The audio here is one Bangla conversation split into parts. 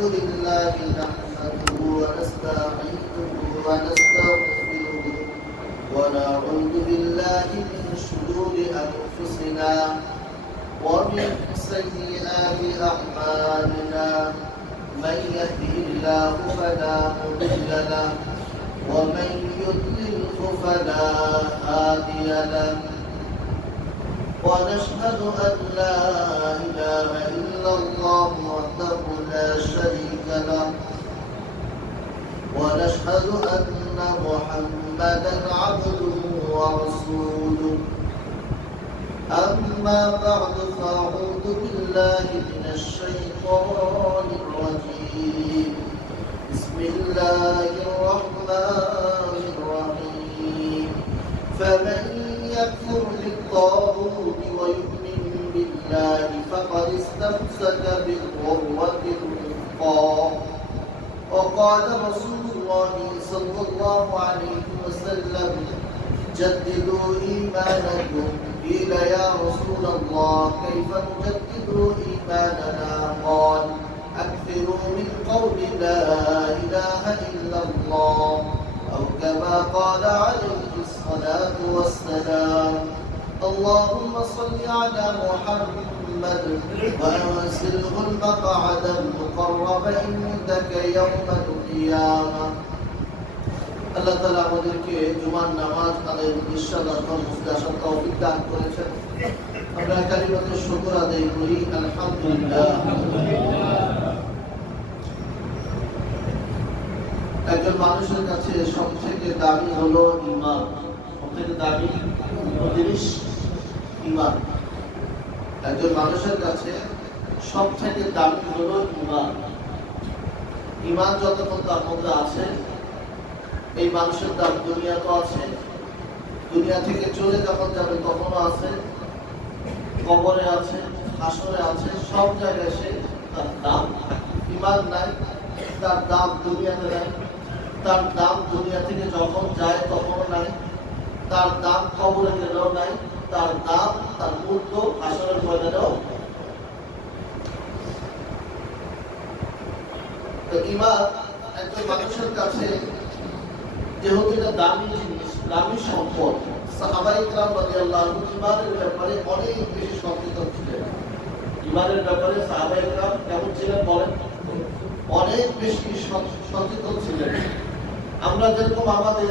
لله نحمده ونستعينه ونستغفره ونعوذ بالله من شرور أنفسنا ومن سيئات أعمالنا من يهده الله فلا مضل له ومن يضلله فلا هادي له ونشهد أن لا إله إلا الله وحده لا شريك له ونشهد أن محمدا عبده ورسوله أما بعد فأعوذ بالله من الشيطان الرجيم بسم الله الرحمن الرحيم فمن يكفر بالطاغوت ويؤمن بالله فقد استمسك بالعروة الوثقى وقال رسول الله صلى الله عليه وسلم جددوا إيمانكم قيل يا رسول الله كيف نجدد إيماننا قال أكثروا من قول لا إله إلا الله أو كما قال عليه الصلاة والسلام اللهم صل على محمد وأنزله المقعد المقرب عندك يوم القيامة আল্লাহ তাআলা আমাদেরকে জুমার নামাজ আদায়ের ইনশাআল্লাহ মুস্তাশার তৌফিক দান করেছেন আমরা কালিমাতুল শুকর আদায় করি আলহামদুলিল্লাহ একজন মানুষের কাছে সবথেকে দামি হলো ঈমান সবথেকে দামি জিনিস ঈমান একজন মানুষের কাছে সবথেকে দামি হলো ঈমান ঈমান যতক্ষণ তার মধ্যে আছে এই মানুষের দাম দুনিয়াতে আছে দুনিয়া থেকে চলে যখন যাবে তখনও আছে কবরে আছে হাসরে আছে সব জায়গায় সে তার দাম ঈমান নাই তার দাম দুনিয়াতে নাই তার দাম দুনিয়া থেকে যখন যায় তখনও নাই তার দাম কবরে গেলেও নাই তার দাম তার মূল্য হাসরের ময়দানেও ঈমান একজন মানুষের কাছে যেহেতু এটা দামি জিনিস দামি সম্পদ সাহাবায়ে কেরাম রাদিয়াল্লাহু আনহুম ঈমানের ব্যাপারে অনেক বেশি সচেতন ছিলেন ঈমানের ব্যাপারে সাহাবায়ে কেরাম কেমন ছিলেন বলেন অনেক বেশি সচেতন ছিলেন আমরা যেরকম আমাদের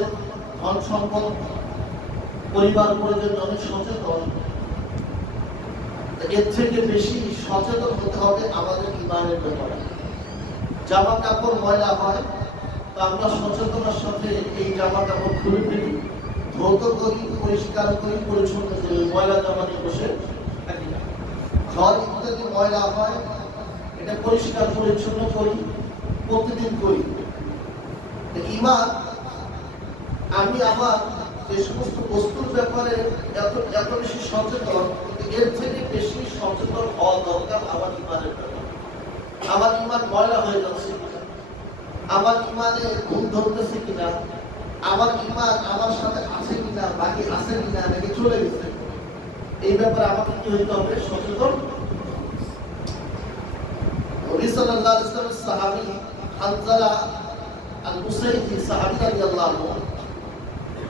ধন সম্পদ পরিবার পরিজন অনেক সচেতন এর থেকে বেশি সচেতন হতে হবে আমাদের ঈমানের ব্যাপারে জামা কাপড় ময়লা হয় আমরা সচেতনার সাথে এই জামা কাপড় খুলে ফেলি ধৌত করি পরিষ্কার করি পরিচ্ছন্ন করি ময়লা জামা নিয়ে বসে থাকি না ঘর ইত্যাদি ময়লা হয় এটা পরিষ্কার পরিচ্ছন্ন করি প্রতিদিন করি ঈমান আমি আমার যে সমস্ত বস্তুর ব্যাপারে এত বেশি সচেতন এর থেকে বেশি সচেতন হওয়া দরকার আমার ঈমানের ব্যাপারে আমার ঈমান ময়লা হয়ে যাচ্ছে আমার ঈমানে ভুল ধরতেছে কিনা আমার ঈমান আমার সাথে আছে কিনা বাকি আছে কিনা নাকি চলে গেছে এই ব্যাপারে আমাকে কি হইতে হবে সচেতন নবী সাল্লাল্লাহু আলাইহি ওয়াসাল্লাম সাহাবী হানজালা আল-উসাইদি সাহাবী রাদিয়াল্লাহু আনহু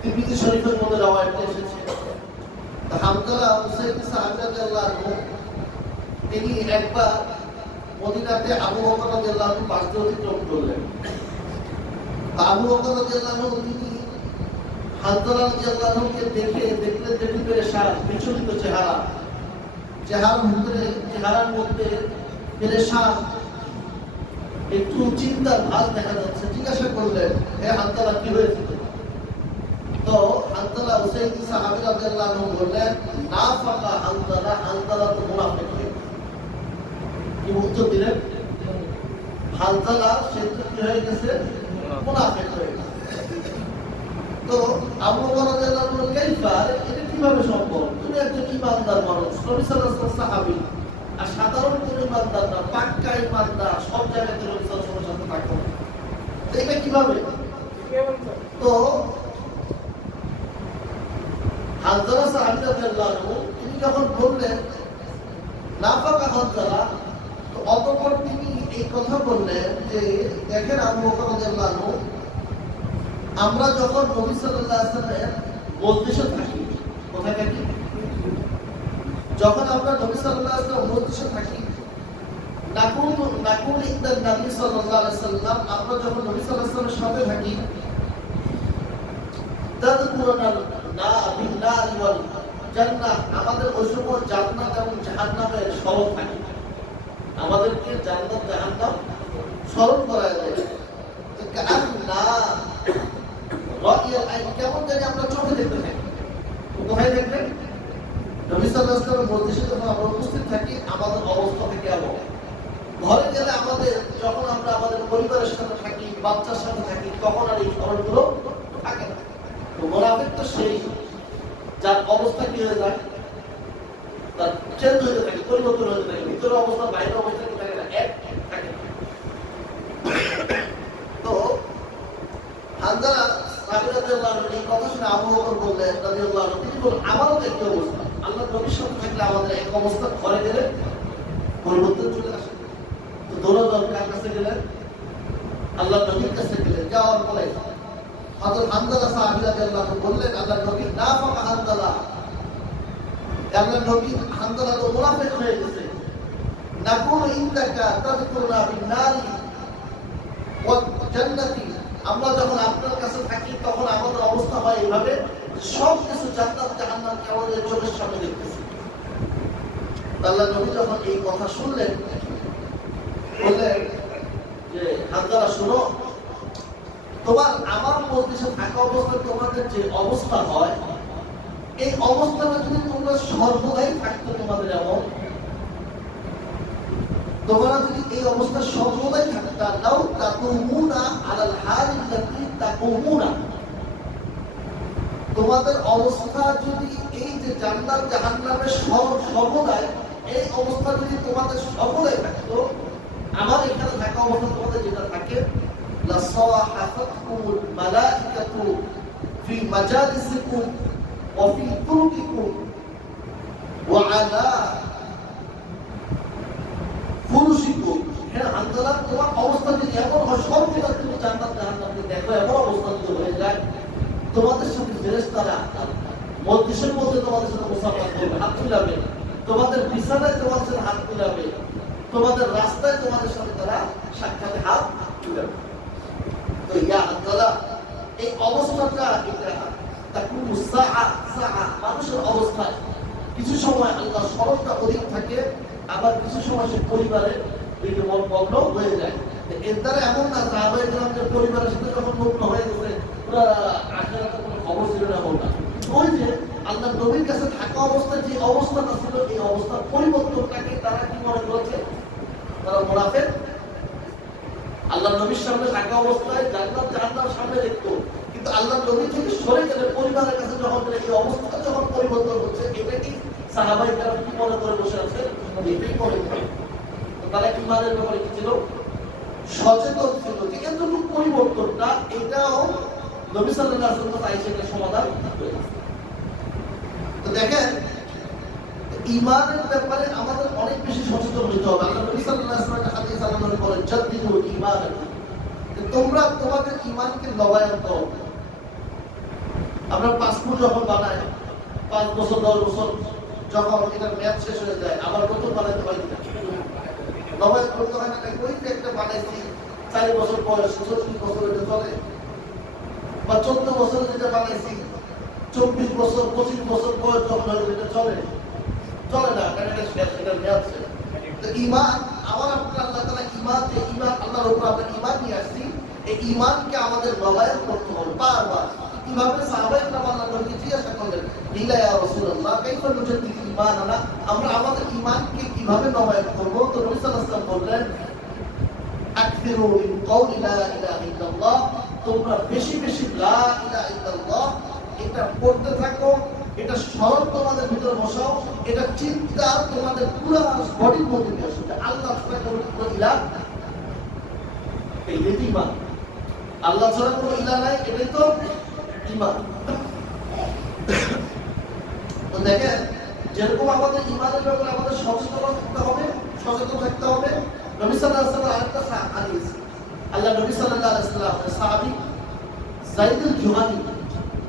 তিরমিজি শরীফের মধ্যে রওয়ায়াত এসেছে হানজালা আল-উসাইদি সাহাবী রাদিয়াল্লাহু আনহু তিনি একবার মদিনাতে আবু বকর রাদিয়াল্লাহু আনহু পাশ দিয়ে অতিক্রম করলেন আবু বকর রাদিয়াল্লাহু আনহু তিনি হানজালা রাদিয়াল্লাহু আনহুকে দেখতে পেরেশান বিচলিত চেহারার মধ্যে পেরেশান একটু চিন্তার ভাস দেখা যাচ্ছে জিজ্ঞাসা করলেন হে হানজালা কি হয়েছে তো হানজালা উসাইদি সাহাবী রাদিয়াল্লাহু আনহু বললেন নাফাকা হানজালা তো মুনাফিক কি উত্তর দিলেন হানজালা সে তো কি হয়ে গেছে মুনাফিক হয়ে গেছে তো আবু বকর রাদিয়াল্লাহু আনহু কাইফা এটা কিভাবে সম্ভব তুমি একজন ঈমানদার মানুষ নবী সাল্লাল্লাহু আলাইহি ওয়াসাল্লাম সাহাবী আর সাধারণ কোন ঈমানদার না পাক্কা ঈমানদার সব জায়গাতে নবী সাল্লাল্লাহু আলাইহি ওয়াসাল্লাম থাকতো এটা কিভাবে তো হানজালা সাহাবী রাদিয়াল্লাহু আনহু তিনি যখন বললেন নাফাকা হানজালা তো অতঃপর তিনি এই কথা বললেন যে দেখেন আবু বকর রাদিয়াল্লাহু আনহু, আমরা যখন নবী সাল্লাল্লাহু আলাইহি ওয়াসাল্লামের মজলিসে থাকি, কোথায় থাকি? যখন আমরা নবী সাল্লাল্লাহু আলাইহি ওয়াসাল্লাম মজলিসে থাকি, নাকুল ইনদা নবী সাল্লাল্লাহু আলাইহি ওয়াসাল্লাম, আমরা যখন নবী সাল্লাল্লাহু আলাইহি ওয়াসাল্লামের সাথে থাকি, তাযকুরুনা না বিন্নার ওয়াল জান্নাহ, আমাদের ওই সময় জান্নাত এবং জাহান্নামের স্মরণ থাকে, আমাদেরকে জান্নাত জাহান্নাম স্মরণ করা যায়। কেমন জানি আমরা চোখে দেখতে থাকি। কোথায় দেখবেন? নবী সাল্লাল্লাহু আলাইহি ওয়াসাল্লামের মজলিসে যখন আমরা উপস্থিত থাকি, আমাদের অবস্থা থেকে এমন। ঘরে গেলে আমাদের, যখন আমরা আমাদের পরিবারের সাথে থাকি, বাচ্চার সাথে থাকি, তখন আর এই স্মরণগুলো থাকে না। তো মুনাফিক তো সেই, যার অবস্থা কি হয়ে যায়, তার চেঞ্জ হতে থাকে, পরিবর্তন হতে থাকে, ভিতরে অবস্থা বাইরের অবস্থা কি থাকে না, এক থাকে না। তো হানজালা সাহাবী রাদিয়াল্লাহু আনহু এই কথা শুনে আবু বকর বললেন রাদিয়াল্লাহু আনহু, তিনি বললেন আমারও তো একই অবস্থা। আল্লাহর নবীর সাথে থাকলে আমাদের এক অবস্থা, ঘরে গেলে পরিবর্তন চলে আসে। তো দৌড়াদৌড় কার কাছে গেলেন? আল্লাহর নবীর কাছে গেলেন। যাওয়ার পরে হযরত হানজালা সাহাবী রাদিয়াল্লাহু আনহু বললেন, আল্লাহর নবী নাফাকা হানজালা, আল্লাহর নবী হানজালা তো মুনাফিক হয়ে গেছে। নাকুলু ইনদাকা তাযকুরুনা বিন-নারি ওয়াল জান্নাতি, আমরা যখন আপনার কাছে থাকি তখন আমাদের অবস্থা হয় এইভাবে, সব কিছু জান্নাত জাহান্নামকে আমাদের চোখের সামনে দেখতেছি। আল্লাহর নবী যখন এই কথা শুনলেন, বললেন যে হানজালা শোনো, তোমার আমার মজলিসে থাকা অবস্থায় তোমাদের যে অবস্থা হয়, এই অবস্থাটা যদি তোমরা সর্বদাই থাকতো, তোমাদের এমন, তোমরা যদি এই অবস্থা সর্বদাই থাকতা, লাউ তাকুমুনা আলাল হালিল্লাতি তাকুমুনা, তোমাদের অবস্থা যদি এই যে জান্নাত জাহান্নামের সর্বদাই, এই অবস্থা যদি তোমাদের সর্বদাই থাকতো, আমার এখানে থাকা অবস্থা তোমাদের যেটা থাকে, লাসাহাফাতকুমুল মালাইকাতু ফি মাজালিসিকুম ওয়া ফি তুরুকিকুম ওয়া আলা ফুরুশিকুম। হ্যাঁ হানজালা, তোমার অবস্থা যদি এমন হয়, সর্বদা তুমি জান্নাত জাহান্নামকে দেখো, এমন অবস্থা যদি হয়ে যায়, তোমাদের সাথে ফেরেশতারা মজলিসের মধ্যে তোমাদের সাথে মুসাফা করবে, হাত মিলাবে, তোমাদের বিছানায় তোমাদের সাথে হাত মিলাবে, তোমাদের রাস্তায় তোমাদের সাথে তারা সাক্ষাতে হাত মিলাবে। তো ইয়া হানজালা, এই অবস্থাটা এটা তাকুমু সাআ সাআ, মানুষের অবস্থায় কিছু সময় আল্লাহ স্মরণটা অধিক থাকে, আবার কিছু সময় সে পরিবারের দিকে মগ্ন হয়ে যায়। এর দ্বারা এমন না সাহাবায়ে কেরামদের পরিবারের সাথে যখন মগ্ন হয়ে গেছে, পুরো আখিরাতের কোনো খবর ছিল না, এমন না। ওই যে আল্লাহর নবীর কাছে থাকা অবস্থায় যে অবস্থাটা ছিল, এই অবস্থার পরিবর্তনটাকে তারা কি মনে করেছে? তারা মুনাফিক। আল্লাহর নবীর সামনে থাকা অবস্থায় জান্নাত জাহান্নাম সামনে দেখতো, কিন্তু আল্লাহর নবী থেকে সরে গেলে পরিবারের কাছে যখন গেলে এই অবস্থা যখন পরিবর্তন হচ্ছে, এটা কি সাহাবায়ে কেরাম কি মনে করে বসে আছে? এটাই মনে করে। তারা ইমানের ব্যাপারে কি ছিল? সচেতন ছিল যে এতটুকু পরিবর্তনটা, এটাও নবী সাল্লাল্লাহু আলাইহি ওয়াসাল্লাম আয়েশা এর সমাধান করে। তো দেখেন, ঈমানের ব্যাপারে আমাদের অনেক বেশি সচেতন হতে হবে। আল্লাহ নবী সাল্লাল্লাহু আলাইহি ওয়াসাল্লাম হাদিস আমাদের বলেন, জাদ্দিদু ঈমানাকুম, তোমরা তোমাদের ঈমানকে নবায়ন করো। আমরা পাসপোর্ট যখন বানাই, 5 বছর 10 বছর যখন এটার মেয়াদ শেষ হয়ে যায়, আবার নতুন বানাইতে হয় না, নবায়ন করতে হয় না। ওই যে একটা বানাইছি 4 বছর বয়স, 36 বছর এটা চলে, বা 14 বছর যেটা বানাইছি 24 বছর 25 বছর বয়স যখন হয়ে এটা চলে না, কারণ এটা শেষ, এটা মেয়াদ শেষ। তো ঈমান, আমার আপনার আল্লাহ তাআলা ঈমান, যে ঈমান আল্লাহর উপর আমরা ঈমান নিয়ে আসছি, এই ঈমানকে আমাদের নবায়ন করতে হবে বারবার। কিভাবে? সাহাবায়ে কেরাম আল্লাহর নবীকে জিজ্ঞাসা করলেন, ইলা ইয়া রাসূলুল্লাহ কাইফা নুজাদ্দিদু ঈমানানা, আমরা আমাদের ঈমানকে কিভাবে নবায়ন করব? তো নবী সাল্লাল্লাহু আলাইহি ওয়াসাল্লাম বললেন, আকসিরু মিন কওলি লা ইলাহা ইল্লাল্লাহ, তোমরা বেশি বেশি লা ইলাহা ইল্লাল্লাহ এটা পড়তে থাকো, এটা স্মরণ তোমাদের ভিতরে বসাও, এটা চিন্তা তোমাদের পুরো বডির মধ্যে নিয়ে আসো, আল্লাহ ছাড়া কোনো ইলাহ, এই যে ঈমান, আল্লাহ ছাড়া কোনো ইলাহ নাই, এটাই তো ঈমান। তো দেখেন, যেরকম আমাদের ঈমানের ব্যাপারে আমাদের সচেতন থাকতে হবে, নবী সাল্লাল্লাহু আলাইহি ওয়াসাল্লাম আরেকটা হাদিস, আল্লাহ নবী সাল্লাল্লাহু আলাইহি ওয়াসাল্লাম সাহাবী যায়েদ আল-জুহানী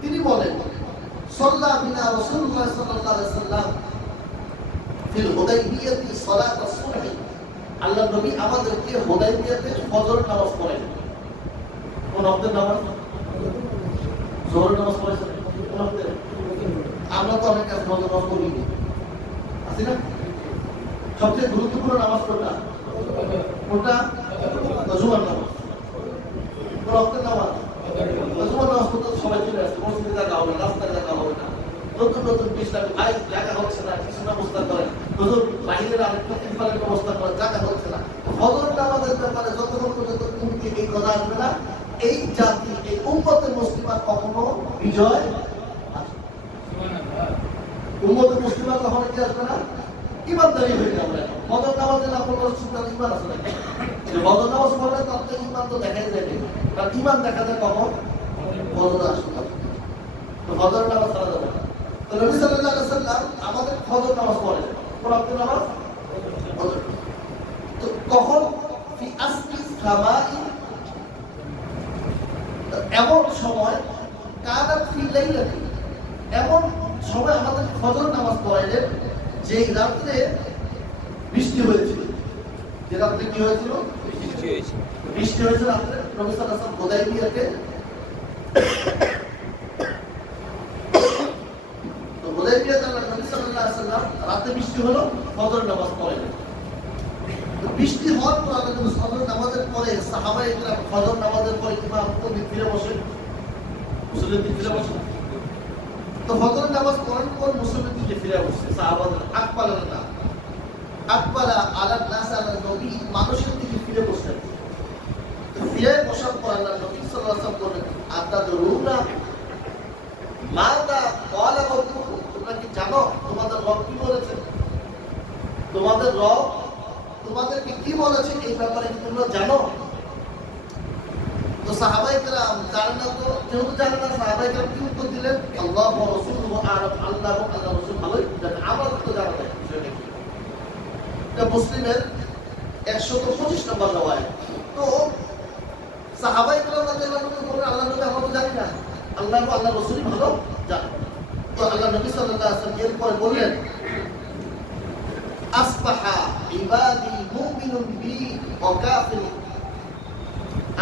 তিনি বলেন, সাল্লা বিনা রাসূলুল্লাহ সাল্লাল্লাহু আলাইহি ওয়াসাল্লাম ফিল হুদাইবিয়াতি সালাত আস-সুবহ, আল্লাহ নবী আমাদেরকে হুদাইবিয়াতে ফজর নামাজ পড়ালেন। কোন ওয়াক্তের নামাজ? জোহরের নামাজ পড়েছেন কোন ওয়াক্তে? আমরা তো অনেক কাজ ফজর নামাজ পড়ি আছে না? সবচেয়ে গুরুত্বপূর্ণ নামাজ কোনটা? কোনটা? জুমার নামাজ। কোন ওয়াক্তের নামাজ? জুমার নামাজ পড়তে সবাই চলে আসে, মসজিদে দেখা হবে, রাস্তায় দেখা হবে না, নতুন নতুন বিষয় ভাই দেখা হচ্ছে না, কিছু ব্যবস্থা করেন, নতুন বাহিরের আরেকটা ইনফারের ব্যবস্থা করেন, দেখা হচ্ছে না। ফজর নামাজের ব্যাপারে যতক্ষণ পর্যন্ত উম্মতে এই কথা আসবে না, এই জাতি এই উম্মতে মুসলিমা কখনো বিজয় উম্মতে মুসলিমা কখনো কি আসবে না? ইমানদারি হয়ে যাবে। ফজর নামাজে না পড়লে সুতরাং ইমান আছে নাকি? যে ফজর নামাজ পড়লে তার তো ইমান তো দেখাই যাবে, কারণ ইমান দেখা যায় কখন? ফজর আসবে। তো ফজর নামাজ ছাড়া যাবে না। তো নবী সাল্লাল্লাহু আলাইহি ওয়াসাল্লাম আমাদের ফজর নামাজ পড়েন। কোন ওয়াক্তের নামাজ? ফজর। তো কখন? ফি আসলি সামাই, এমন সময়, কানাত ফি লাইলাতি, এমন সময় আমাদের ফজর নামাজ পড়াইলেন যে রাতে বৃষ্টি হয়েছিল। যে রাতে কি হয়েছিল? বৃষ্টি হয়েছিল রাতে। নবী সাল্লাল্লাহু আলাইহি ওয়াসাল্লাম হুদাইবিয়াতে, তো হুদাইবিয়াতে আল্লাহ নবী সাল্লাল্লাহু আলাইহি ওয়াসাল্লাম রাতে বৃষ্টি হলো, ফজর নামাজ পড়াইলেন। বৃষ্টি হওয়ার পর আল্লাহ নবী ফজর নামাজের পরে সাহাবায়ে কেরাম ফজর নামাজের পরে ইমাম দিক ফিরে বসে, মুসল্লির দিকে ফিরে বসে। তো ফজর নামাজ পড়ার পর মুসল্লির দিকে ফিরে বসে সাহাবাদের আকবালের না, আকবালা আলান নাস আলা নবী, মানুষের দিকে ফিরে বসলেন। তো ফিরে বসার পর আল্লাহ নবী সাল্লাল্লাহু আলাইহি ওয়াসাল্লাম বলেন, আতাদরুনা মাযা ক্বালা রাব্বুকুম, তোমরা কি জানো তোমাদের রব কি বলেছে? তোমাদের রব তোমাদেরকে কি বলেছে এই ব্যাপারে কি তোমরা জানো? তো সাহাবায়ে কেরাম জানেন না, তো যেহেতু জানেন না, সাহাবায়ে কেরাম কি উত্তর দিলেন? আল্লাহু ওয়া রাসূলুহু আ'লাম, আল্লাহ এবং আল্লাহর রাসূল ভালোই জানেন, আমরা তো জানা নাই বিষয়টা কি। এটা মুসলিমের 125 নম্বর রওয়ায়াত। তো সাহাবায়ে কেরাম রাদিয়াল্লাহু আনহুম বলেন, আল্লাহ নবী আমরা তো জানি না, আল্লাহ এবং আল্লাহর রাসূলই ভালো জানেন। তো আল্লাহ নবী সাল্লাল্লাহু আলাইহি ওয়াসাল্লাম এরপরে বললেন, আসবাহা ইবাদি মুমিনুন বি ওয়া কাফির,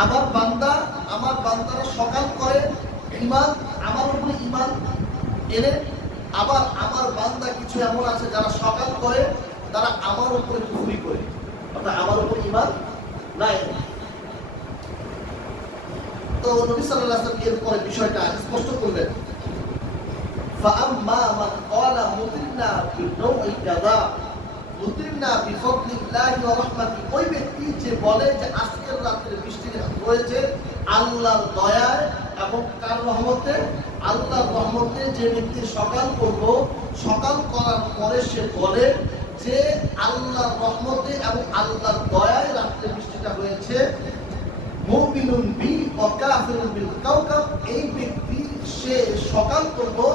আমার বান্দারা সকাল করে ঈমান, আমার উপরে ঈমান এনে, আবার আমার বান্দা কিছু এমন আছে যারা সকাল করে তারা আমার উপরে কুফরি করে, অর্থাৎ আমার উপরে ঈমান নাই। তো নবী সাল্লাল্লাহু আলাইহি ওয়াসাল্লাম এরপরে বিষয়টা স্পষ্ট করলেন, ফাআম্মা মান ক্বালা মুতিরনা বিনৌই কাযা মুতিরনা বিফদলিল্লাহি ওয়া রাহমাতি, ওই ব্যক্তি যে বলে যে আজকের রাতে বৃষ্টি হয়েছে আল্লাহর দয়ায় এবং কার রহমতে? আল্লাহর রহমতে। যে ব্যক্তি সকাল করলো, সকাল করার পরে সে বলে যে আল্লাহর রহমতে এবং আল্লাহর দয়ায় রাতে বৃষ্টিটা হয়েছে, মুমিনুন বি ওয়া কাফিরুন বিল কাওকাব, এই ব্যক্তি সে সকাল করলো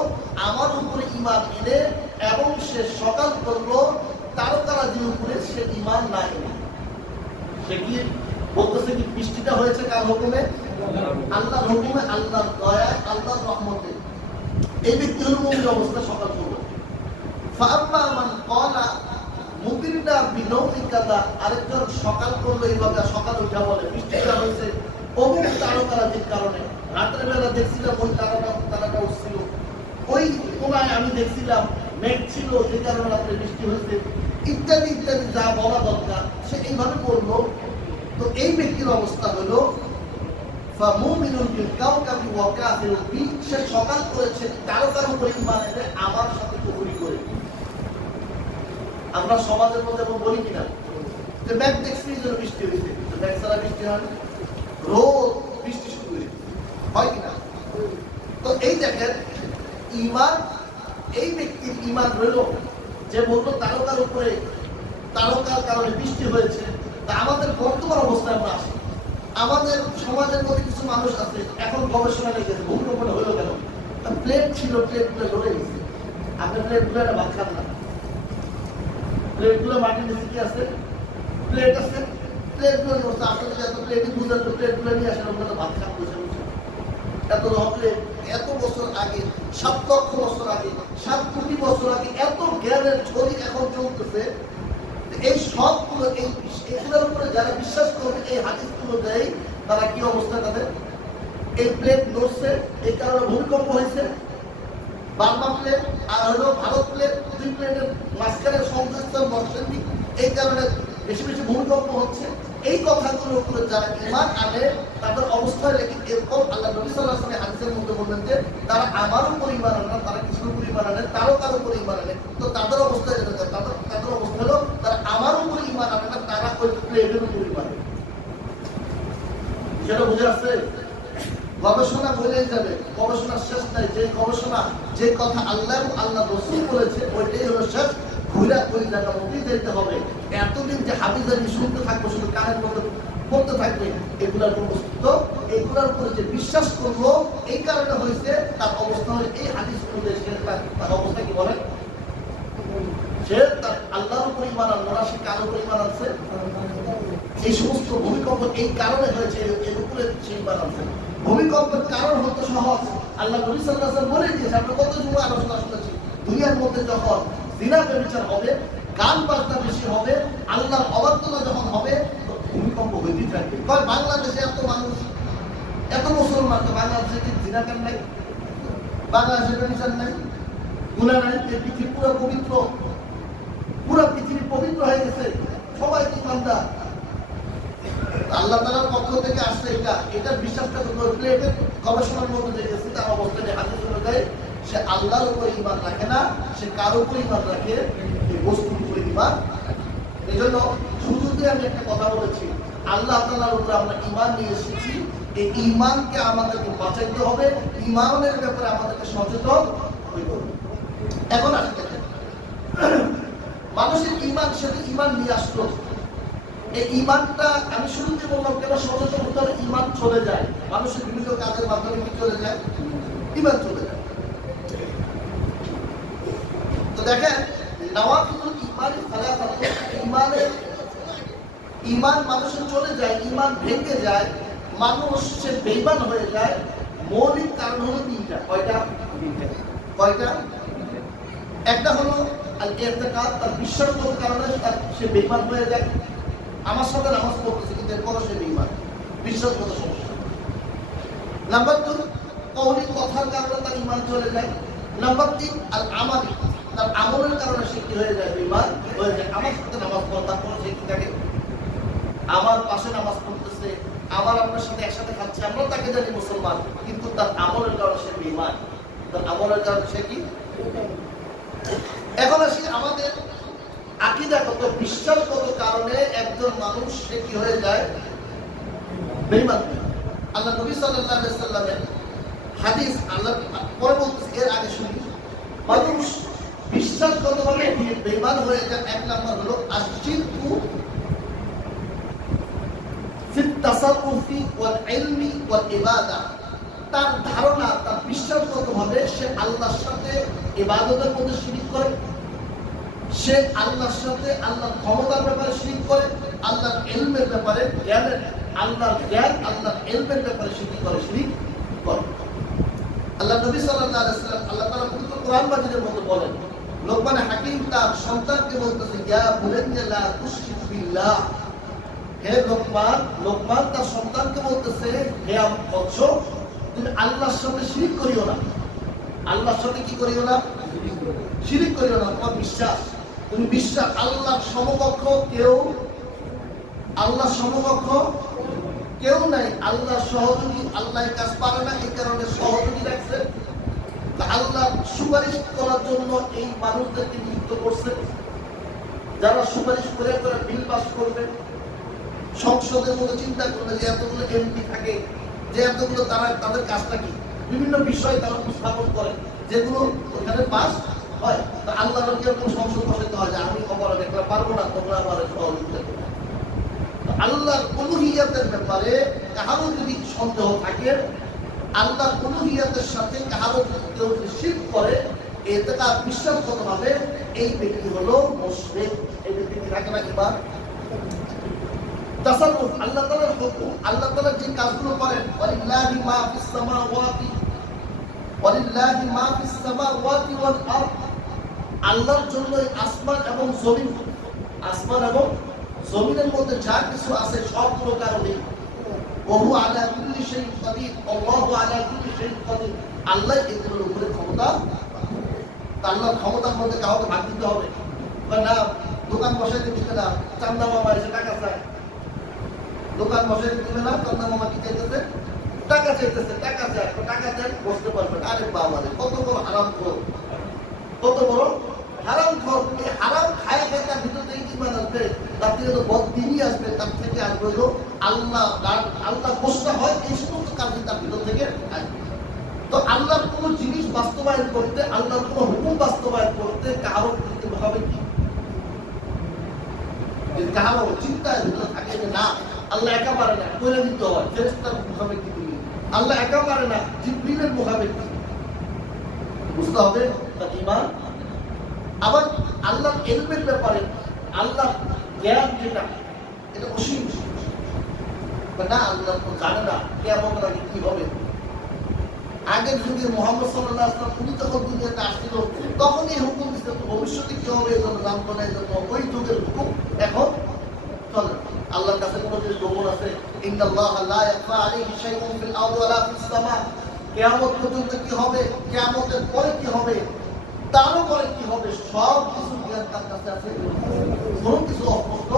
আমার উপরে ঈমান এনে এবং সে সকাল করলো তারকারাজির উপরে সে ঈমান নাই। সে কি বলতেছে? কি বৃষ্টিটা হয়েছে কার হুকুমে? আল্লাহর হুকুমে, আল্লাহর দয়ায়, আল্লাহর রহমতে। এই ব্যক্তি হলো মুমিন অবস্থা সকাল করলো। ফাআম্মা মান ক্বালা মুতিরনা বিনৌই কাযা, আরেকজন সকাল করলো এইভাবে, সকাল উঠা বলে বৃষ্টিটা হয়েছে অমুক তারকারাজির কারণে, রাতের বেলা দেখছিলাম ওই তারাটা উঠছিল, ওই কোনায় আমি দেখছিলাম মেঘ ছিল যে কারণে রাত্রে বৃষ্টি হয়েছে, ইত্যাদি ইত্যাদি যা বলা দরকার সে এইভাবে করলো। তো এই ব্যক্তির অবস্থা হলো ফামুমিনুন বিল কাওকাবি ওয়া কাফিরুন বি, সে সকাল করেছে তারকার উপরে ঈমান এনে আমার সাথে কুফরি করে। আমরা সমাজের মধ্যে বলি কিনা যে মেঘ দেখছি যেন বৃষ্টি হয়েছে, মেঘ ছাড়া বৃষ্টি হয়, রোদ বৃষ্টি শুরু হয়েছে, হয় কিনা? তো এই দেখেন ঈমান, এই ব্যক্তির ঈমান রইল যে বললো তারকার উপরে, তারকার কারণে বৃষ্টি হয়েছে। তা আমাদের বর্তমান অবস্থায় আমরা আসি, আমাদের সমাজের মধ্যে কিছু মানুষ আছে, এখন গবেষণা লেগেছে ভূমিকম্পটা হইলো কেন? প্লেট ছিল, প্লেটগুলো ধরে গেছে, আপনি প্লেটগুলো ভাত খান না, প্লেটগুলো মাটির নিচে কি আছে? প্লেট আছে, প্লেটগুলো নড়ছে, আপনাদের এত প্লেটই বুঝেন তো প্লেটগুলো নিয়ে আসেন, আমরা তো ভাত খান বসে বসে। এত প্লেট, এত বছর আগে, 7 লক্ষ বছর আগে, 7 কোটি বছর আগে এত জ্ঞানের ঝড়ি এখন চলতেছে। এই সবগুলো এইগুলোর উপরে যারা বিশ্বাস করবে, এই হাদিসগুলো দেয়, তারা কি অবস্থা তাদের? এই প্লেট নড়ছে, এই কারণে ভূমিকম্প হয়েছে। বার্মা প্লেট আর হলো ভারত প্লেট, 2 প্লেটের মাঝখানে সংযোগস্থল বর্ষেননি, এই কারণে বেশি বেশি ভূমিকম্প হচ্ছে। এই কথাগুলোর উপরে যারা ঈমান আনে তাদের অবস্থায় লেগে এরকম আল্লাহ নবী সাল্লাল্লাহু আলাইহি ওয়াসাল্লাম হাদিসের মধ্যে বললেন যে তারা আমার উপর ঈমান আনে না, তারা কিছুর উপর ঈমান আনে, তারও কারো উপর ঈমান আনে। তো তাদের অবস্থায় যেটা তাদের অবস্থা হলো তারা আমার উপর ঈমান আনে না, তারা ওই প্লেটের উপর ঈমান আনে। সেটা বুঝে আসছে? গবেষণা বলেই যাবে, গবেষণার শেষ নাই। যে গবেষণা, যে কথা আল্লাহ এবং আল্লাহ রাসূল বলেছে ওইটাই হলো শেষ। ঘুরা ওই জায়গা মধ্যেই যেতে হবে। এতদিন যে হাবিজাবি শুনতে থাকবো, শুধু কানের মধ্যে পড়তে থাকবে, এগুলার কোন অস্তিত্ব, এগুলার উপরে যে বিশ্বাস করলো এই কারণে হয়েছে, তার অবস্থা হলে এই হাদিস অনুযায়ী তার অবস্থা কি বলে? সে তার আল্লাহর উপর ঈমান আনলো না, সে কার উপর ঈমান আনছে? এই সমস্ত ভূমিকম্প এই কারণে হয়েছে, এর উপরে সে ঈমান আনছে। ভূমিকম্পের কারণ হতে সহজ, আল্লাহ নবী সাল্লাল্লাহু আলাইহি ওয়াসাল্লাম বলে দিয়েছে। আমরা কত সময় আলোচনা শুনেছি, দুনিয়ার মধ্যে যখন জিনা ব্যভিচার হবে, গান বাজনা বেশি হবে, আল্লাহর অবাধ্যতা যখন হবে, ভূমিকম্প হইতেই থাকবে। বাংলাদেশে এত মানুষ, এত মুসলমান, তো বাংলাদেশে কি জিনা গান নাই? বাংলাদেশে ব্যভিচার নাই, গুনাহ নাই? এই পৃথিবী পুরো পবিত্র, পুরো পৃথিবী পবিত্র হয়ে গেছে, সবাই ইমানদার। আল্লাহ তাআলার পক্ষ থেকে আসছে এটার বিশ্বাসটা করলে, এটা গবেষণার মধ্যে দেখেছি তার অবস্থানে হাদিস অনুযায়ী সে আল্লাহর উপর ঈমান রাখে না, সে কার উপর ঈমান রাখে? এই বস্তুর উপর ঈমান। এই জন্য শুরুতে আমি একটা কথা বলেছি, আল্লাহ তাআলার উপর আমরা ঈমান নিয়ে এসেছি, এই ঈমানকে আমাদেরকে বাঁচাইতে হবে, ঈমানের ব্যাপারে আমাদেরকে সচেতন হইতে হবে। এখন আসলে দেখেন, মানুষের ঈমান, সেটা ঈমান নিয়ে আসলো। এই ঈমানটা আমি শুরুতে বললাম কেন সচেতন হতে হবে? ঈমান চলে যায়, মানুষের বিভিন্ন কাজের মাধ্যমে কি চলে যায়? ঈমান চলে যায়। তো দেখেন, নওয়াকিদুল ঈমানি সালাসাতুন, ঈমান মানুষের চলে যায়, ঈমান ভেঙে যায়, মানুষ সে বেঈমান হয়ে যায়। মৌলিক কারণ হলো 3টা। কয়টা? একটা হলো আল ইরতিকাদ, তার বিশ্বাসগত কারণে সে বেঈমান হয়ে যায়। আমার সাথে নামাজ পড়তেছে কিন্তু এরপরও সে বেঈমান, বিশ্বাসগত সমস্যা। নাম্বার 2, কওলি কথার কারণে তার ঈমান চলে যায়। নাম্বার 3, আল আমালি, তার আমলের কারণে সে কি হয়ে যায়? বেঈমান হয়ে যায়। আমার সাথে নামাজ পড়ে তারপর সে কি থাকে? আমার পাশে নামাজ পড়তেছে, আমার আপনার সাথে একসাথে খাচ্ছে, আমরা তাকে জানি মুসলমান, কিন্তু তার আমলের কারণে সে বেঈমান, তার আমলের কারণে সে কি? এখন আসি আমাদের আকীদাগত, বিশ্বাসগত কারণে একজন মানুষ সে কি হয়ে যায়? বেঈমান। আল্লাহ নবী সাল্লাল্লাহু আলাইহি ওয়াসাল্লামের হাদিস, আল্লাহ পরে বলতেছে, এর আগে শুনি, মানুষ বিশ্বাসগতভাবে বেঈমান হয়ে যায়। 1 নাম্বার হলো আশরিকু ফিত তাসাররুফি ওয়াল ইলমি ওয়াল ইবাদা, তার ধারণা, তার বিশ্বাসগতভাবে সে আল্লাহর সাথে ইবাদতের মধ্যে শিরিক করে, সে আল্লাহর সাথে আল্লাহর ক্ষমতার ব্যাপারে শিরিক করে, আল্লাহর ইলমের ব্যাপারে, জ্ঞানের, আল্লাহর জ্ঞান, আল্লাহর ইলমের ব্যাপারে শিরিক করে। আল্লাহ নবী সাল্লাল্লাহু আলাইহি ওয়াসাল্লাম, আল্লাহ তাআলা পবিত্র কোরআন মাজিদের মধ্যে বলেন, লোকমান হাকিম তার সন্তানকে বলতেছে, ইয়া বুনাইয়া লা তুশরিক বিল্লাহ। হে লোকমান তার সন্তানকে বলতেছে, হে বৎস, তুমি আল্লাহর সাথে শিরিক করিও না। আল্লাহর সাথে কি করিও না? শিরিক করিও না। তোমার বিশ্বাস, তুমি বিশ্বাস আল্লাহর সমকক্ষ কেউ নাই, আল্লাহর সহযোগী, আল্লাহ কাজ পারে না, এই কারণে সহযোগী রাখছে। আল্লাহ সুপারিশ করার জন্য এই মানুষদেরকে নিযুক্ত করছে, যারা সুপারিশ করে বিল পাস করবে। সংসদের মধ্যে চিন্তা করলে যে এতগুলো এমপি থাকে, যে এতগুলো তাদের কাজটা কি, বিভিন্ন বিষয় তারা উপস্থাপন করে, যেগুলো ওখানে পাস হয়। আল্লাহর কিরকম সংসদ বসাতে হয় যে আমি অপরাধ দেখতে পারবো না, তোমরা আমার সহযোগিতা করবে। আল্লাহর উলুহিয়াতের ব্যাপারে কাহারও যদি সন্দেহ থাকে, আল্লাহর উলুহিয়াতের সাথে কাহারও যদি কেউ শিরক করে, এতে তার বিশ্বাসগতভাবে এই ব্যক্তি হলো মুশরিক। এই ব্যক্তি থাকে না ঈমান। তাসাররুফ আল্লাহ তাআলার হুকুম, আল্লাহ তাআলা যে কাজগুলো করেন, ওয়ালিল্লাহি মা ফিস সামাওয়াতি ওয়াল আরদ, আল্লাহর জন্যই আসমান এবং জমিন, আসমান এবং জমিনের মধ্যে যা কিছু আছে সবগুলো কারণে ওহু আলা কুল্লি শাইইন কাদির, আল্লাহু আলা কুল্লি শাইইন কাদির, আল্লাহ এগুলোর উপরে ক্ষমতা। আল্লাহর ক্ষমতার মধ্যে কাউকে ভাগ দিতে হবে না। দোকান বসাইতে দিবে না, চান্দা মামা এসে টাকা চায়। দোকান বসাইতে দিবে না, চান্দা মামা কি চাইতেছে? টাকা চাইতেছে, টাকা চায়, টাকা দেন বসতে পারবেন। আরে বাবা রে, কত বড় হারামখোর, কত বড় হারামখোর। এই হারাম খায় খায় তার ভিতর থেকে কি আসবে? তার থেকে তো বদদিনই আসবে, তার থেকে আসবে হলো আল্লাহ গোসা হয়, এই সমস্ত কাজ তার ভিতর থেকে আসবে। তো আল্লাহর কোন জিনিস বাস্তবায়ন করতে, আল্লাহর কোন হুকুম বাস্তবায়ন করতে কারো দিতে হবে কি? কারো চিন্তায় ভিতরে থাকে যে না আল্লাহ একা পারে না, করে দিতে হয়, ফেরেশতার মুখাবে কি দিবে, আল্লাহ একা পারে না, জিবরিলের মুখাবে কি বুঝতে হবে তার ঈমান। আবার আল্লাহর ইলমের ব্যাপারে, আল্লাহ জ্ঞান যেটা, এটা অসীম না, আল্লাহ তো জানে না কিয়ামত আগে কি হবে। আগের যুগে মুহাম্মদ সাল্লাল্লাহু আলাইহি ওয়াসাল্লাম উনি যখন দুনিয়াতে আসছিল তখনই হুকুম দিতে, ভবিষ্যতে কি হবে এই জন্য জানতো না, এই জন্য ওই যুগের হুকুম এখন চলে। আল্লাহর কাছে কোনো জিনিস গোপন আছে? ইন্নাল্লাহা লা ইয়াখফা আলাইহি শাইউন ফিল আরদি ওয়ালা ফিস সামা, কিয়ামত পর্যন্ত কি হবে, কিয়ামতের পরে কি হবে, তারও পরে কি হবে, সব কিছু জ্ঞান তার কাছে আছে, কোনো কিছু অস্পষ্ট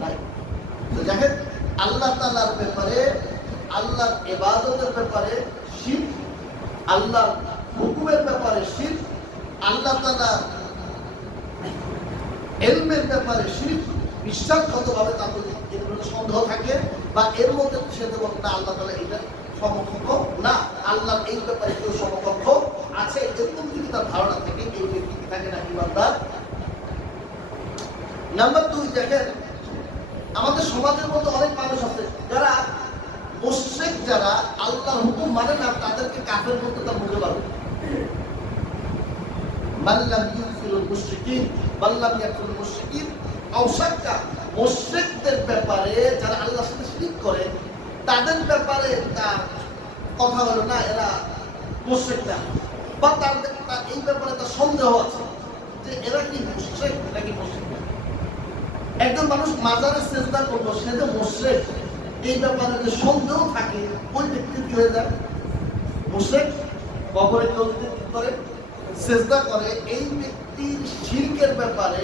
নাই। তো দেখেন আল্লাহ তাআলার ব্যাপারে, আল্লাহর ইবাদতের ব্যাপারে শিরক, আল্লাহর হুকুমের ব্যাপারে শিরক, আল্লাহ তাআলার ইলমের ব্যাপারে শিরক, বিশ্বাসগতভাবে তার যদি এগুলো সন্দেহ থাকে বা এর মধ্যে সে বলতে আল্লাহ তাআলা এটা সমকক্ষ না, আল্লাহর এই ব্যাপারে কেউ সমকক্ষ আছে এরকম যদি তার ধারণা থেকে এই ব্যক্তি কি থাকে না ঈমানদার। নাম্বার 2, দেখেন আমাদের সমাজের মধ্যে অনেক মানুষ আছে যারা মুশরিক, যারা আল্লাহর হুকুম মানে না, তাদেরকে কাফের বলতে তার বুঝতে পারবে। মাল্লাম ইউফিলুল মুশরিকিন মাল্লাম ইয়াকুল মুশরিকিন আওসাক্কা, মুশরিকদের ব্যাপারে যারা আল্লাহর সাথে শিরক করে তাদের ব্যাপারে তার কথা হলো না এরা মুশরিক না, বা তাদের এই ব্যাপারে তার সন্দেহ আছে যে এরা কি মুশরিক নাকি মুশরিক না। একজন মানুষ মাজারে সিজদা করলো, সে যে মুশরিক এই ব্যাপারে যে সন্দেহ থাকে, ওই ব্যক্তি কি হয়ে যায়? মুশরিক। কবরে কেউ যদি কি করে সিজদা করে, এই ব্যক্তির শিরকের ব্যাপারে,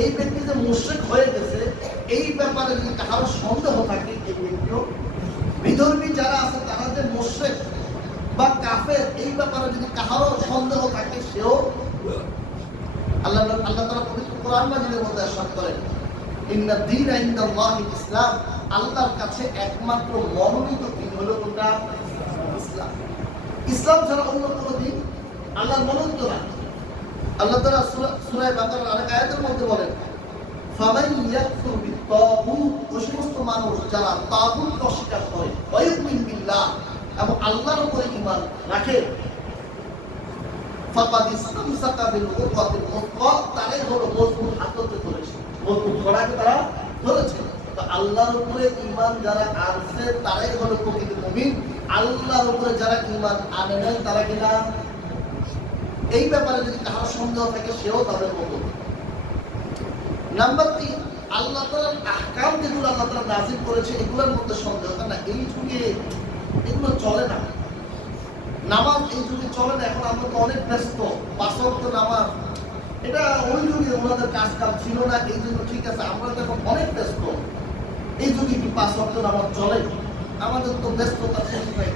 এই ব্যক্তি যে মুশরিক হয়ে গেছে এই ব্যাপারে যদি কারো সন্দেহ থাকে, এই ব্যক্তিও বিধর্মী যারা আছে তারা যে মুশরিক বা কাফের এই ব্যাপারে যদি কারো সন্দেহ থাকে সেও। আল্লাহ তাআলা পবিত্র কোরআন মাজিদের মধ্যে ইরশাদ করেন, ইন্না দীনা ইনদাল্লাহিল ইসলাম, আল্লাহর কাছে একমাত্র মনোনীত দিন হলো কোনটা? ইসলাম। ইসলাম ছাড়া অন্য কোনো দিন আল্লাহর মনোনীত না। আল্লাহ তাআলা সূরা বাকারার আরেক আয়াতের মধ্যে বলেন, ফামান ইয়াকফুর বিত-তাগুত, ওই সমস্ত মানুষ যারা তাগুতকে অস্বীকার করে, ওয়া ইউমিন বিল্লাহ, এবং আল্লাহর উপরে ঈমান রাখে, ফাকাদ ইসতামসাকা বিল উরওয়াতিল মুতকা, তারাই হলো মজবুত হাততে ধরেছে, মজবুত করাকে তারা ধরেছে। তো আল্লাহর উপরে ঈমান যারা আনছে তারাই হলো প্রকৃত মুমিন। আল্লাহর উপরে যারা ঈমান আনে নাই তারা কিনা, এই ব্যাপারে যদি কারো সন্দেহ থাকে সেও তাদের মতো। নাম্বার 3, আল্লাহ তাআলার আহকাম যেগুলো আল্লাহ তাআলা নাযিল করেছে এগুলোর মধ্যে সন্দেহ না। এই যুগে এগুলো চলে না, নামাজ এই যুগে চলে না। এখন আমরা তো অনেক ব্যস্ত, 5 ওয়াক্ত নামাজ, এটা ওই যুগে ওনাদের কাজ কাম ছিল না, এই জন্য ঠিক আছে। আমরা তো এখন অনেক ব্যস্ত, এই যুগে কি 5 ওয়াক্ত নামাজ চলে? আমাদের তো ব্যস্ততা শেষ নাই।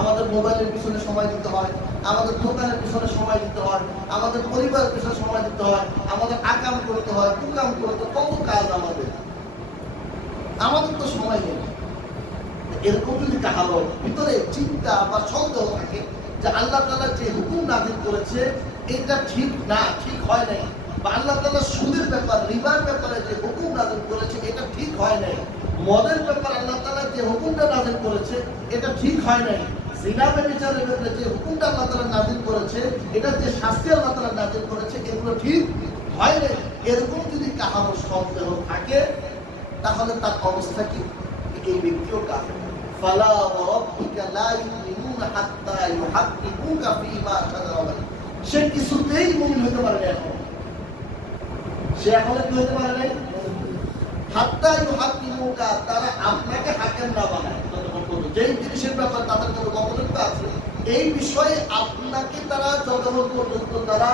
আমাদের মোবাইলের পিছনে সময় দিতে হয়, আমাদের দোকানের পিছনে সময় দিতে হয়, আমাদের পরিবারের পিছনে সময় দিতে হয়, আমাদের আকাম করতে হয়, কুকাম করতে, কত কাজ আমাদের তো সময় নেই। এরকম যদি কারো ভিতরে চিন্তা বা সন্দেহ থাকে যে আল্লাহ তাআলা যে হুকুম নাযিল করেছে এটা ঠিক না, ঠিক হয় নাই, বা আল্লাহ তাআলা সুদের ব্যাপার, রিবার ব্যাপারে যে হুকুম নাযিল করেছে এটা ঠিক হয় নাই, মদের ব্যাপারে আল্লাহ তাআলা যে হুকুমটা নাযিল করেছে এটা ঠিক হয় নাই, জিনা ব্যভিচারের ব্যাপারে যে হুকুমটা আল্লাহ তাআলা নাযিল করেছে, এটা যে শাস্তি আল্লাহ তাআলা নাযিল করেছে এগুলো ঠিক হয় নাই, এরকম যদি কারো সন্দেহ থাকে তাহলে তার অবস্থা কি? এই ব্যক্তিও কাফের। ফালা ওয়া রাব্বিকা লা ইউমিনুনা হাত্তা ইউহাক্কিমুকা ফীমা শাজারা বাইনাহুম। সে কিছুতেই মুমিন হতে পারে না। এখন সে এখন কি হতে পারে না? হাত্তা ইউহাক্কিমুকা, তারা আপনাকে হাকিম না বানায়। যেই জিনিসের ব্যাপারে তাদের কোনো মতলব আছে, এই বিষয়ে আপনাকে তারা যতক্ষণ পর্যন্ত তারা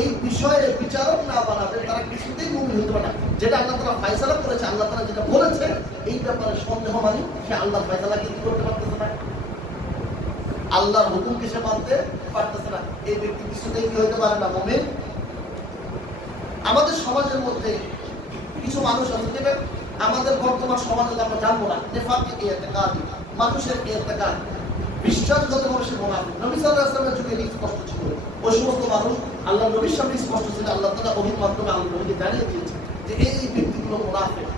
এই বিষয়ে বিচারক না বানাবে, তারা কিছুতেই মুমিন হতে পারে না। যেটা আল্লাহ তাআলা ফয়সালা করেছে, আল্লাহ তাআলা যেটা বলেছে, এই ব্যাপারে সন্দেহ মানে সে আল্লাহর ফয়সালাকে কি করতে পারতেছে না, আল্লাহর হুকুমকে সে মানতে পারতেছে না। এই ব্যক্তি কিছুতেই কি হতে পারে না মুমিন। আমাদের সমাজের মধ্যে কিছু মানুষ আছে, যেটা আমাদের বর্তমান সমাজে আমরা জানবো না, নেফাকে ইতিকাদি, মানুষের ইতিকাদ, বিশ্বাসগতভাবে সে মুনাফিক। নবী সাল্লাল্লাহু আলাইহি ওয়াসাল্লামের যুগে স্পষ্ট ছিল, ওই সমস্ত মানুষ আল্লাহ নবীর সামনে স্পষ্ট ছিল, আল্লাহ তাআলা ওহীর মাধ্যমে আল্লাহ নবীকে জানিয়ে দিয়েছে যে এই ব্যক্তিগুলো মুনাফিক।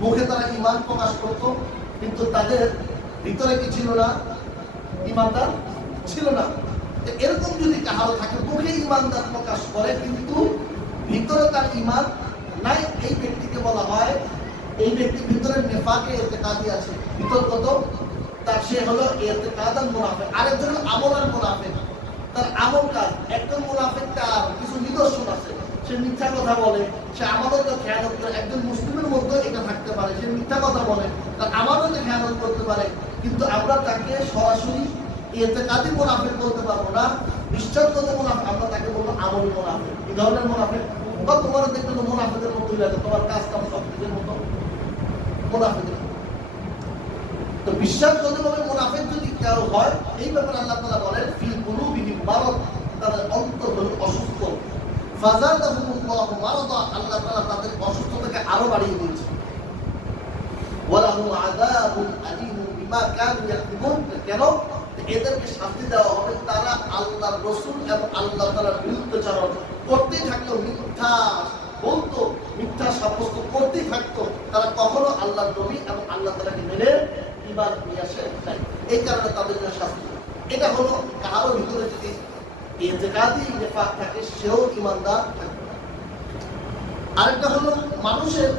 মুখে তারা ঈমান প্রকাশ করত, কিন্তু তাদের ভিতরে কি ছিল না? ঈমানদার ছিল না। এরকম যদি কাহারো থাকে, মুখে ঈমানদার প্রকাশ করে কিন্তু ভিতরে তার ঈমান নাই, এই ব্যক্তিকে বলা হয় এই ব্যক্তির ভিতরে নেফাকে ইতিকাদি আছে, ভিতরগত, তার সে হলো ইতিকাদান মুনাফিক। আরেকজন হলো আমলান মুনাফিক, তার আমল কাজ। একজন মুনাফিক তার কিছু নিদর্শন আছে, সে মিথ্যা কথা বলে, সে আমানতে খেয়ানত করে। একজন মুসলিমের মধ্যে এটা থাকতে পারে, সে মিথ্যা কথা বলে, তার আমানতে খেয়ানত করতে পারে, কিন্তু আমরা তাকে সরাসরি ইতিকাদি মুনাফিক বলতে পারবো না, বিশ্বাসগত মুনাফিক। আমরা তাকে বলবো আমলি মুনাফিক। এই ধরনের মুনাফিক বা তোমার দেখতে তো মুনাফিকের মতোই লাগে, তোমার কাজ কাম সব কিছুর মতো মুনাফিকের। তো বিশ্বাসগতভাবে মুনাফিক যদি কেউ হয়, এই ব্যাপারে আল্লাহ তাআলা বলেন ফি কুলুবিহিম মারাদ, তাদের অন্তর হলো অসুস্থ। ফাযাদাহুমুল্লাহু মারাদা, আল্লাহ তাআলা তাদের অসুস্থতাকে আরো বাড়িয়ে দিয়েছে। ওয়ালাহুম আযাবুন আলীম বিমা কানু ইয়াকতুবুন, কেন? এদেরকে শাস্তি দেওয়া হবে, তারা আল্লাহর রাসূল এবং আল্লাহ তাআলার বিরুদ্ধাচরণ করতেই থাকতো, মিথ্যা বলতো, মিথ্যা সাব্যস্ত করতেই থাকতো। তারা কখনো আল্লাহর নবী এবং আল্লাহ তাআলাকে মেনে ঈমান নিয়ে আসে নাই, এই কারণে তাদের জন্য শাস্তি। এটা হলো কারো ভিতরে যদি ইতিকাদি নিফাক থাকে, সেও ঈমানদার থাকবে। আরেকটা হলো মানুষের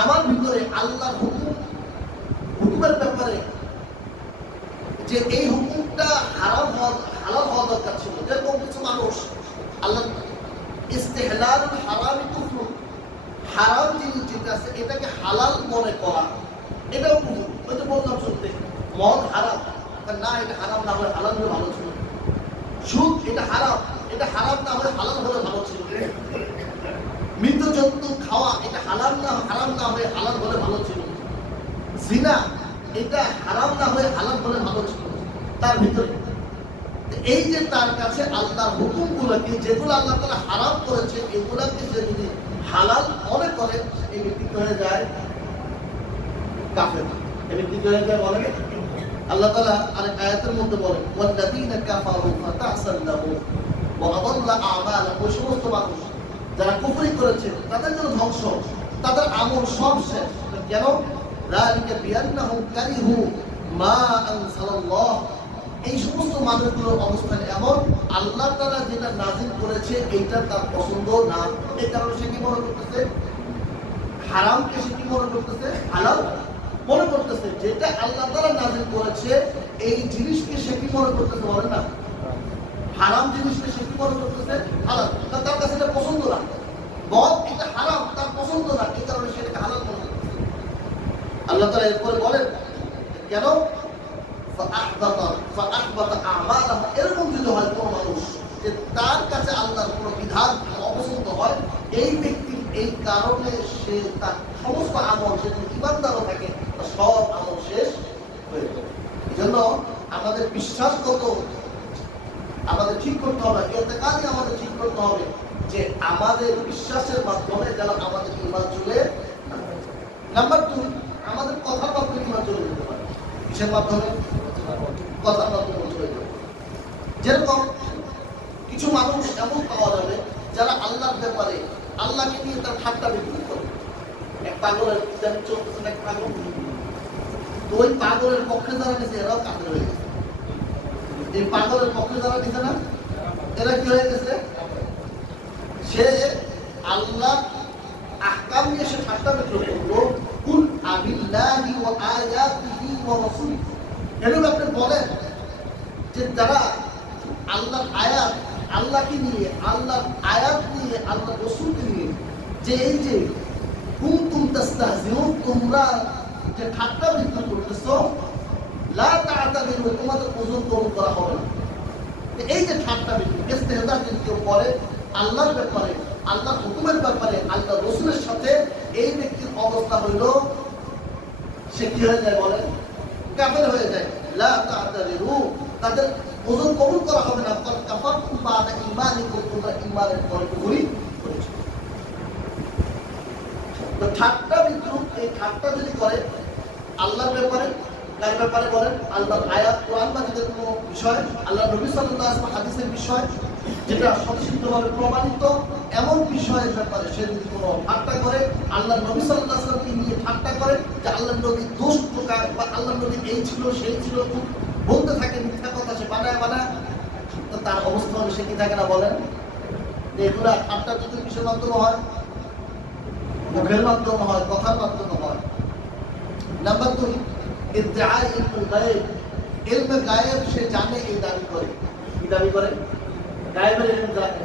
আমার ভিতরে আল্লাহর হুকুমের ব্যাপারে যে এই হুকুমটা হালাল হওয়া দরকার ছিল। যেরকম কিছু মানুষ আল্লাহ ইস্তেহলালুল হারামি কুফর, হারাম জিনিস যেটা আছে এটাকে হালাল মনে করা, এটাও কুফর। ওই যে বললাম শুনতে, মদ হারাম, না এটা হারাম না হলে হালাল হলে ভালো ছিল। সুদ এটা হারাম না হলে হালাল হলে ভালো ছিল। মৃত জন্তু খাওয়া এটা হারাম না হয়ে হালাল হলে ভালো ছিল। জিনা এটা হারাম না হয়ে হালাল হলে ভালো ছিল। তার ভিতরে এই যে তার কাছে আল্লাহর হুকুমগুলোকে, যেগুলো আল্লাহ তাআলা হারাম করেছে, এগুলাকে সে যদি হালাল মনে করে, এই ব্যক্তি হয়ে যায় কাফের। এই ব্যক্তি হয়ে যায়, বলে আল্লাহ তাআলা আরেক আয়াতের মধ্যে বলেন ওয়াল্লাযীনা কাফারু ফাতাহসান লাহুম ওয়া আদাল্লা আমালাহুম। ওই সমস্ত মানুষ যারা কুফরি করেছে তাদের জন্য ধ্বংস, তাদের আমল সব শেষ। কেন? যালিকা বিআন্নাহুম কারিহু মা আনজালাল্লাহ। এই সমস্ত মানুষগুলোর অবস্থান এমন, আল্লাহ তাআলা যেটা নাযিল করেছে এইটা তার পছন্দ না। এই কারণে সে কি মনে করতেছে? হারামকে সে কি মনে করতেছে? হালাল মনে করতেছে। যেটা আল্লাহ তাআলা নাযিল করেছে এই জিনিসকে সে কি মনে করতেছে? বলে না, হারাম জিনিসকে সে কি মনে করতেছে? হালাল। তার কাছে এটা পছন্দ না। মদ এটা হারাম, তার পছন্দ না, এই কারণে সে এটাকে হালাল মনে করতেছে। আল্লাহ তাআলা এরপরে বলেন কেন? এরকম যদি হয় কোন মানুষ যে তার কাছে আল্লাহর কোন বিধান অপছন্দ হয়, এই ব্যক্তির এই কারণে সে তার সমস্ত আমল, সে যদি ঈমানদারও থাকে, তার সব আমল শেষ হয়ে যাবে। এই জন্য আমাদের বিশ্বাসগত আমাদের ঠিক করতে হবে, ইতিকাদি আমাদের ঠিক করতে হবে যে আমাদের বিশ্বাসের মাধ্যমে যেন আমাদের ঈমান চলে। নাম্বার 2, আমাদের কথার মাধ্যমে ঈমান চলে যেতে পারে। কিসের মাধ্যমে? কথার মাধ্যমে চলে যাবে। যেরকম কিছু মানুষ এমন পাওয়া যাবে যারা আল্লাহর ব্যাপারে আল্লাহকে নিয়ে তার ঠাট্টা বিদ্রুপ করে। এক পাগলের ইদানিং চলতেছে, এক পাগল, তো ওই পাগলের পক্ষে যারা নিয়েছে এরাও কাফের হয়ে গেছে। এই পাগলের পক্ষে যারা নিছে না, এরা কি হয়ে গেছে? সে আল্লাহ আহকাম মাকাম নিয়ে সে ঠাট্টা বিদ্রোহ করলো, কুল আবিল্লাহি ওয়া আয়াতিহি ওয়া রাসূলিহি, এরকম আপনি বলেন যে যারা আল্লাহর আয়াত, আল্লাহকে নিয়ে, আল্লাহর আয়াত নিয়ে, আল্লাহর রাসূলকে নিয়ে যে এই যে কুনতুম তাস্তাহজিউন, তোমরা যে ঠাট্টা বিদ্রোহ করতেছো, লা তা'তাদিরু, তোমাদের ওজন কম করা হবে না। এই যে ঠাট্টা বিদ্রোহ, ইস্তেহজা যদি কেউ করে আল্লাহর ব্যাপারে, আল্লাহর হুকুমের ব্যাপারে, আল্লাহর রাসূলের সাথে, এই ব্যক্তির অবস্থা হইল সে কি হয়ে যায় বলেন? কাফের হয়ে যায়। লা তা'তাদিরু, তাদের ওজন কবুল করা হবে না। কাফারতুম বা'দা ঈমানিকুম, তোমরা ঈমানের পরে কুফরি করেছো। তো ঠাট্টা বিদ্রোহ, এই ঠাট্টা যদি করে আল্লাহর ব্যাপারে, কার ব্যাপারে বলেন? আল্লাহর আয়াত, কোরআন মাজিদের কোনো বিষয়, আল্লাহ নবী সাল্লাল্লাহু আলাইহি ওয়াসাল্লাম হাদিসের বিষয়, যেটা সঠিকভাবে প্রমাণিত এমন বিষয়ের ব্যাপারে সে যদি কোনো ঠাট্টা করে, আল্লাহ নবী সাল্লাল্লাহু আলাইহি ওয়াসাল্লামকে নিয়ে ঠাট্টা করে যে আল্লাহ নবী দোষ টোকায় বা আল্লাহ নবী এই ছিল সেই ছিল, বলতে থাকে মিথ্যা কথা, সে বানায় বানায়, তো তার অবস্থা হলে সে কি থাকে না বলেন? এগুলা ঠাট্টা যদি কিসের মাধ্যমে হয়? মুখের মাধ্যমে হয়, কথার মাধ্যমে হয়। নাম্বার 2, ইদ্দিআ ইলমুল গায়ব, ইলমে গায়ব সে জানে, এই দাবি করে। কি দাবি করে? গায়বের ইলম জানে।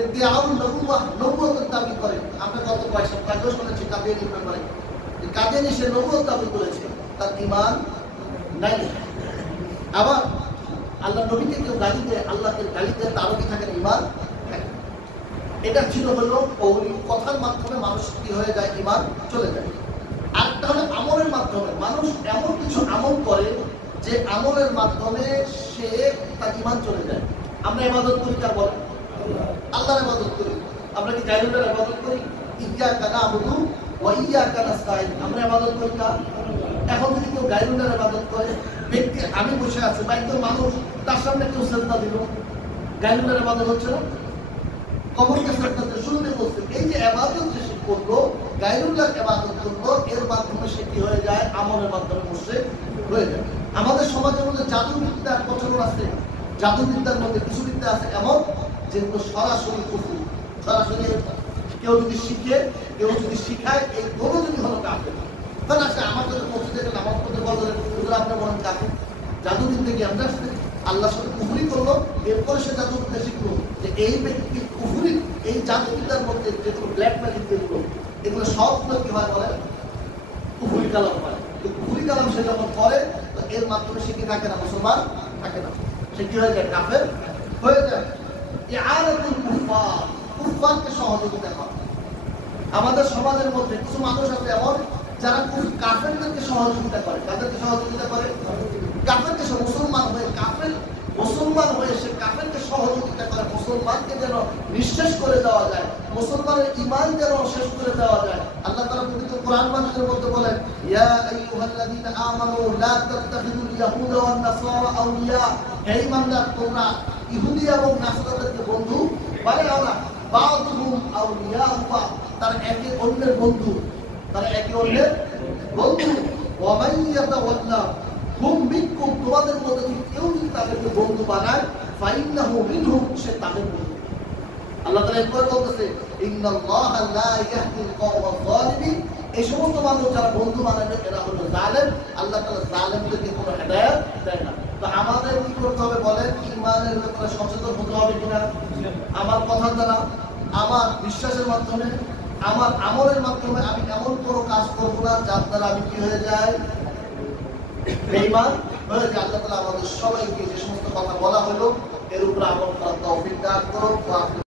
ইদ্দিআউন নবুওয়াহ, নবুয়তের দাবি করে। আমরা কত পয়সা কাজও শুনেছি কাদিয়ানি ব্যাপারে, কাদিয়ানি সে নবুয়ত দাবি করেছে, তার ঈমান নাই। আবার আল্লাহ নবীকে কেউ গালি দেয়, আল্লাহকে গালি দেয়, তারও কি থাকে? ঈমান। এটা ছিল হলো কওলি, কথার মাধ্যমে মানুষ কি হয়ে যায়? ঈমান চলে যায়। আরেকটা হলো আমলের মাধ্যমে, মানুষ এমন কিছু আমল করে যে আমলের মাধ্যমে সে তার ঈমান চলে যায়। আমরা ইবাদত করি, কার বলেন? আল্লাহর ইবাদত করি। আমরা কি গায়রুল্লাহর ইবাদত করি? ইয়্যাকা না'বুদু ওয়া ইয়্যাকা নাস্তাঈন, আমরা ইবাদত করি কার? এখন যদি কেউ গায়রুল্লাহর ইবাদত করে, ব্যক্তি, আমি বসে আছি বা একজন মানুষ, তার সামনে কেউ সিজদা দিল, গায়রুল্লাহর ইবাদত হচ্ছে না? কবরকে সিজদা দিয়ে শুনতে বলছে, এই যে ইবাদত যে সে করলো, গায়রুল্লাহর ইবাদত করলো, এর মাধ্যমে সে কি হয়ে যায়? আমলের মাধ্যমে মুশরিক হয়ে যায়। আমাদের সমাজের মধ্যে জাদুবিদ্যার প্রচলন আছে, জাদুবিদ্যার মধ্যে কিছু বিদ্যা আছে এমন যেগুলো সরাসরি কুফর, সরাসরি কেউ যদি শিখে, কেউ যদি শিখায়, এই কোনো যদি হলো কাফের। তাহলে আসলে আমার কাছে মসজিদে গেলে নামাজ পড়তে বললেন, ওগুলো আপনি বলেন কাফের। জাদুবিদ্যা কি আমরা আল্লাহর সাথে কুফরি করলো, এরপরে সে জাদুবিদ্যা শিখলো যে এই ব্যক্তি কুফরি, এই জাদুবিদ্যার মধ্যে যেগুলো ব্ল্যাক ম্যাজিক যেগুলো, এগুলো সবগুলো কি হয় বলেন? কুফরি কালাম হয়। তো কুফরি কালাম সে যখন করে, তো এর মাধ্যমে সে কি থাকে না? মুসলমান থাকে না, সে কি হয়ে যায়? কাফের হয়ে যায়। ইআনাতুল কুফফার, কুফফারকে সহযোগিতা করে। আমাদের সমাজের মধ্যে কিছু মানুষ আছে এমন যারা কাফেরদেরকে সহযোগিতা করে। কাদেরকে সহযোগিতা করে? কাফেরকে। মুসলমান হয়ে কাফের, মুসলমান হয়ে সে কাফেরকে সহযোগিতা করে, মুসলমানকে যেন নিঃশেষ করে দেওয়া যায়, মুসলমানের ঈমান যেন শেষ করে দেওয়া যায়। আল্লাহ তাআলা পবিত্র কোরআন মাজিদের মধ্যে বলেন, ইয়া আইয়ুহাল্লাযীনা আমানু লা তাত্তাখিযুল ইয়াহুদা ওয়ান নাসারা আউলিয়া, হে ঈমানদার, তোমরা ইহুদি এবং নাসারাদেরকে বন্ধু বানাও না। বা'দুহুম আউলিয়াউ বা'দ, তারা একে অন্যের বন্ধু, তারা একে অন্যের বন্ধু। ওয়া মান ইয়াতাওয়াল্লাহুম মিনকুম, তোমাদের মধ্যে থেকে কেউ যদি তাদেরকে বন্ধু বানায়, ফাইন্নাহু মিনহুম, সে তাদের বন্ধু। আল্লাহ তাআলা এরপরে বলতেছে, ইন্নাল্লাহা লা ইয়াহদিল কওমাজ যালিমিন, এই সমস্ত মানুষ যারা বন্ধু বানাবে এরা হলো জালেম। আল্লাহ তাআলা জালেমদেরকে কোনো হেদায়েত দেয় না। তো আমাদের কি করতে হবে বলেন? ঈমানের ব্যাপারে সচেতন হতে হবে কিনা? আমার কথার দ্বারা, আমার বিশ্বাসের মাধ্যমে, আমার আমলের মাধ্যমে আমি এমন কোনো কাজ করবো না যার দ্বারা আমি কি হয়ে যায়? বেঈমান হয়ে যায়। আল্লাহ তাআলা আমাদের সবাইকে যে সমস্ত কথা বলা হলো এর উপর আমল করার তৌফিক দান করুন।